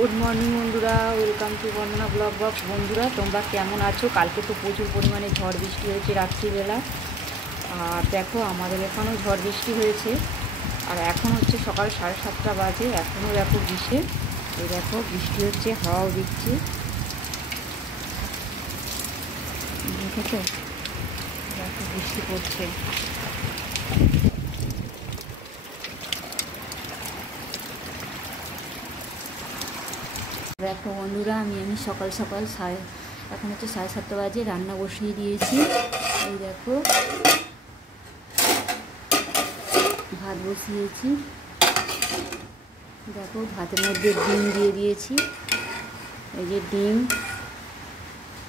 Good morning बंधुरा welcome to बंधना blog बक्स। बंधुरा तुम्हारा केमन आछो? कालके तो प्रचुर परिमाणे झड़ बृष्टि हয়েছে रात्रिबेला और देखो आमादेर एखानेও झड़ बृष्टि हয়েছে और এখন হচ্ছে সকাল 7:30 বাজে। এখনও দেখো গ্রীষ্মে এই দেখো বৃষ্টি হচ্ছে, হাওয়াও দিচ্ছে, দেখেছো? দেখো বৃষ্টি পড়ছে। দেখো বন্ধুরা আমি সকাল সকাল এখন হচ্ছে 7:30 বাজে, রান্না বসিয়ে দিয়েছি। এই দেখো ভাত বসিয়েছি, দেখো ভাতের মধ্যে ডিম দিয়ে দিয়েছি। এই যে ডিম,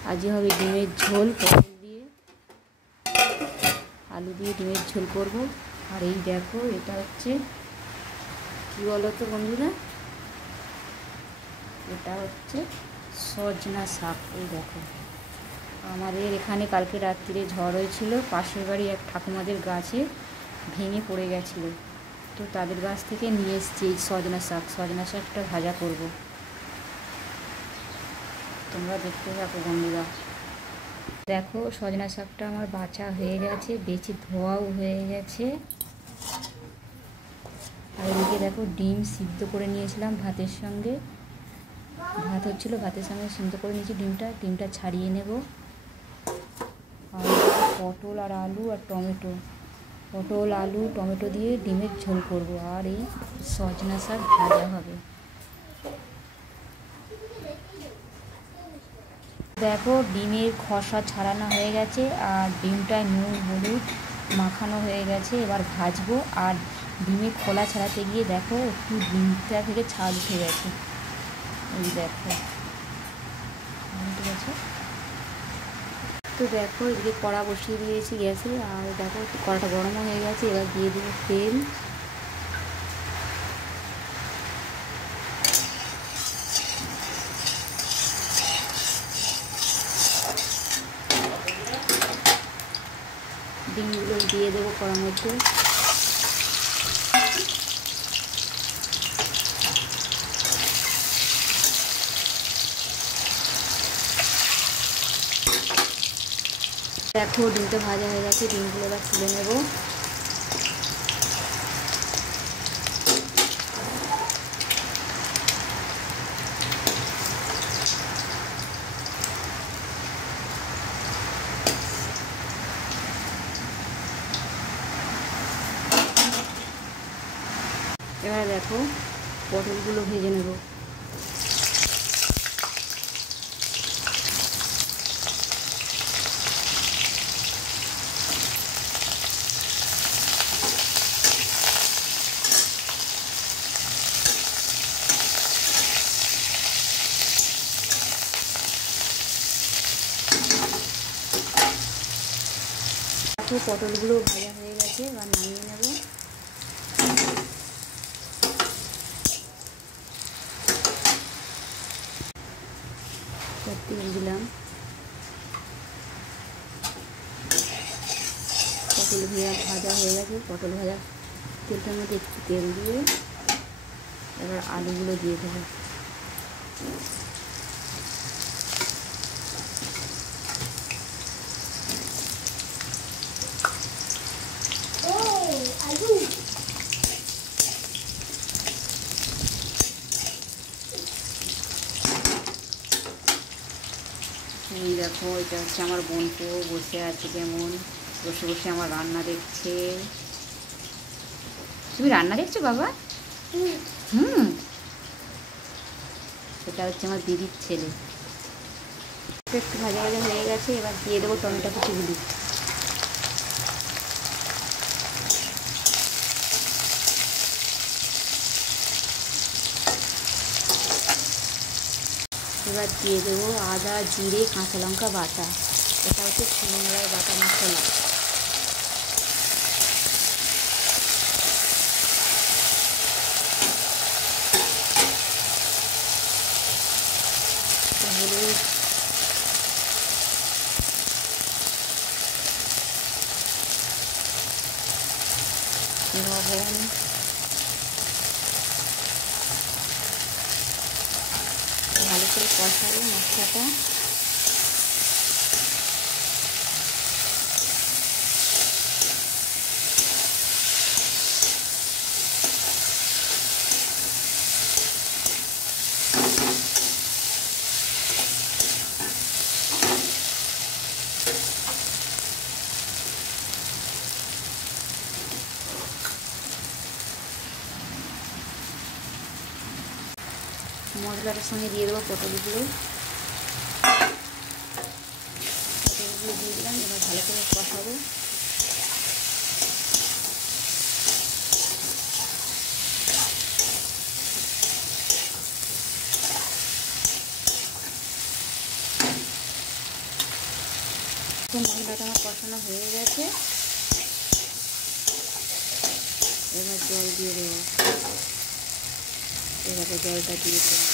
আজকে হবে ডিমের ঝোল, পটল দিয়ে আলু দিয়ে ডিমের ঝোল করব। আর এই দেখো এটা হচ্ছে কী বলো তো বন্ধুরা, এটা হচ্ছে সজনা শাক। এই দেখো আমাদের এখানে কালকে রাত্রিরে ঝড় হয়েছিল, পাশের বাড়ি এক ঠাকুমাদের গাছে ভেঙে পড়ে গেছিলো, তো তাদের গাছ থেকে নিয়ে এসেছি এই সজনা শাকটা ভাজা করব। তোমরা দেখতে থাকো বন্ধুরা। দেখো সজনা শাকটা আমার বাছা হয়ে গেছে, বেছে ধোয়াও হয়ে গেছে। আর এদিকে দেখো ডিম সিদ্ধ করে নিয়েছিলাম ভাতের সঙ্গে, ভাত হচ্ছিলো, ভাতের সঙ্গে সিদ্ধ করে নিয়েছি ডিমটা ছাড়িয়ে নেব। আর পটল আর আলু আর টমেটো, পটল আলু টমেটো দিয়ে ডিমের ঝোল করব। আর এই সজনা শাক ভাজা হবে। দেখো ডিমের খোসা ছাড়ানো হয়ে গেছে আর ডিমটা নুন হলুদ মাখানো হয়ে গেছে। এবার ভাজবো। আর ডিমের খোলা ছাড়াতে গিয়ে দেখো একটু ডিমটা থেকে ছাল উঠে গেছে, এই দেখো, ঠিক আছে? তো দেখো এদিকে কড়া বসিয়ে দিয়েছি গ্যাসে, আর দেখো কড়াটা গরম হয়ে গেছে। এবার দিয়ে দেবো তেল। ডিমগুলো দিয়ে দেবো কড়ার মধ্যে। দেখো ডিমটা ভাজা হয়ে গেছে, ডিমগুলো এবার তুলে নেব। এবার দেখো পটলগুলো ভেজে নেব। পটলগুলো ভাজা হয়ে গেছে, এবার নামিয়ে নেব। তেল দিলাম, পটল ভাজা হয়ে গেছে। পটল ভাজা তেলটার মধ্যে একটু তেল দিয়ে এবার আলুগুলো দিয়ে দেবো। এই দেখো এটা হচ্ছে আমার বোনপো বসে আছে, যেমন বসে বসে আমার রান্না দেখছে। তুমি রান্না দেখছো বাবা? এটা হচ্ছে আমার দিদির ছেলে। একটু ভাজা ভাজা হয়ে গেছে, এবার দিয়ে দেবো টমেটো কুচিগুলি। এবার দিয়ে দেবো আদা জিরে কাঁচা লঙ্কা বাটা। এটা হচ্ছে শিলনোড়ায় বাটা মশলা। হলুদ, লবণ, করে কষাবো মশলাটা। মশলাটার সঙ্গে দিয়ে দেবো পটলগুলো দিয়ে দিলাম। এবার ভালো করে কষাবো। মশলাটা আমার কষানো হয়ে গেছে, এবার জল দিয়ে দেবো। এভাবে জলটা দিয়ে দেবো।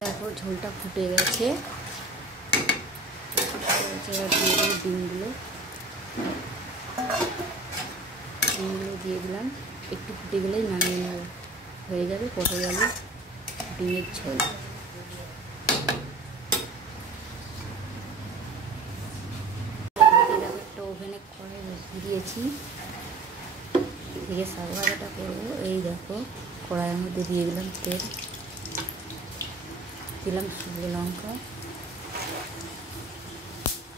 তারপর ঝোলটা ফুটে গেছে, এবার দিয়ে দেবো ডিমগুলো দিয়ে দিলাম। একটু ফুটে গেলেই নামিয়ে নেব, হয়ে যাবে পটল আলু ডিমের ঝোল। একটা ওভেনে কড়াই বসিয়ে দিয়েছি, এদিকে শাক ভাজাটা করবো। এই দেখো কড়াইয়ের মধ্যে দিয়ে দিলাম তেল, দিলাম শুকনো লঙ্কা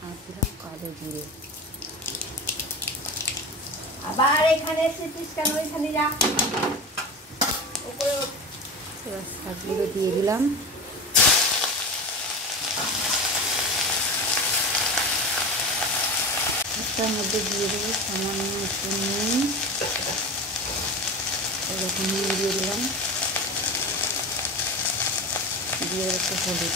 আর দিলাম কালো জিরে। আবার এখানে এসেছিস কেন? এখানে যা। এবার শাকগুলো দিয়ে দিলাম। তার মধ্যে দিয়ে দেবো সামান্য একটু নুন। এরকম নুন দিয়ে দিলাম, দিয়ে একটু হলুদ।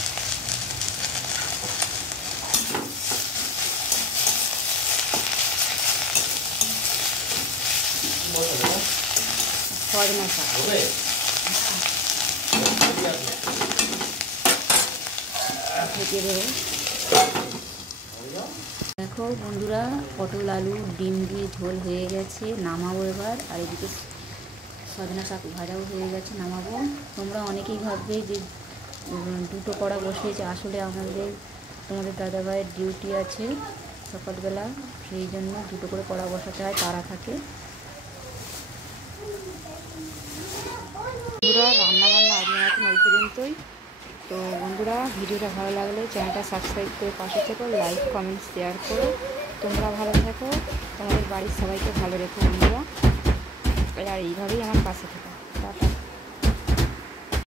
সজনা শাক ঢেকে দেবো। দেখো বন্ধুরা, পটল আলু ডিম দিয়ে ঝোল হয়ে গেছে, নামাবো এবার। আর এদিকে সজনা শাক ভাজাও হয়ে গেছে, নামাবো। তোমরা অনেকেই ভাববে যে দুটো কড়া বসিয়েছে, আসলে তোমাদের দাদাভাইয়ের ডিউটি আছে সকালবেলা, সেই জন্য দুটো করে কড়া বসাতে হয়, তাড়া থাকে। বন্ধুরা রান্নাবান্না আজকে এখন ওই পর্যন্তই। তো বন্ধুরা ভিডিওটা ভালো লাগলে চ্যানেলটা সাবস্ক্রাইব করে পাশে থেকো, লাইক কমেন্ট শেয়ার করো। তোমরা ভালো থেকো, তোমাদের বাড়ির সবাইকে ভালো রেখো বন্ধুরা, আর এইভাবেই আমার পাশে থেকো।